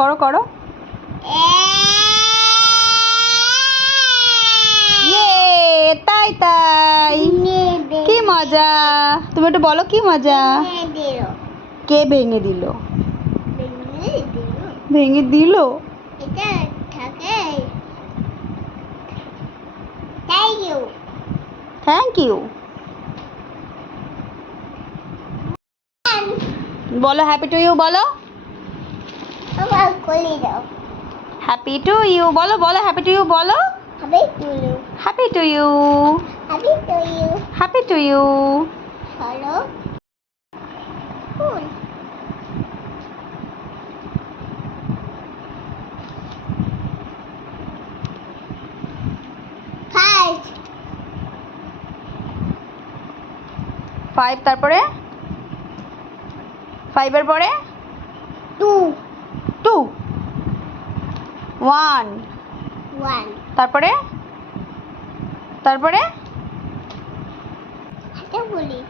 করো করো। ইয়ে, তাই তাই, কি মজা। তুমি একটু বলো কি মজা। কে ভেঙে দিল? ভেঙে দিল? Thank you. বলো হ্যাপি টু ইউ বলো। হ্যাপি টু ইউ বলো, বলো হ্যাপি টু ইউ বলো। Happy to you, happy to you. Five, তারপরে ফাইভের পরে টু, ওয়ান, তারপরে তারপরে বলি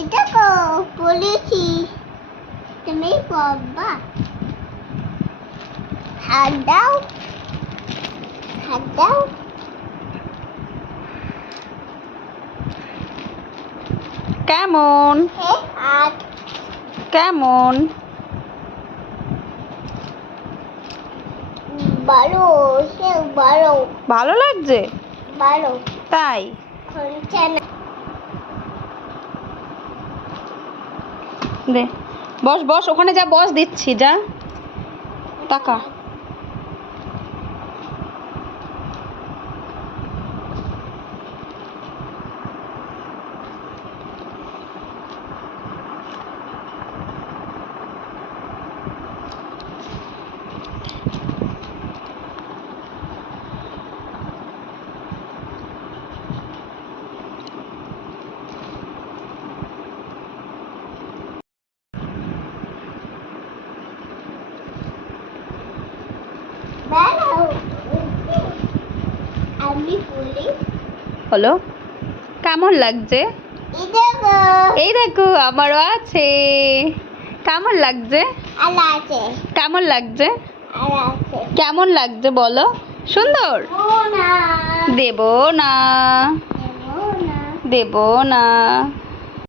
এটা বলেছি তুমি পড়বা। হাত দাও, হাত দাও। কেমন হাত কেমন? ভালো, সে ভালো, ভালো লাগছে ভালো। তাই? দে, বস বস, ওখানে যা বস, দিচ্ছি যা, টাকা। আমি বলি হলো, কেমন লাগছে? এই দেখো আমারও আছে। কেমন লাগছে? কেমন লাগছে? কেমন লাগছে বলো? সুন্দর? দেব না, দেব না।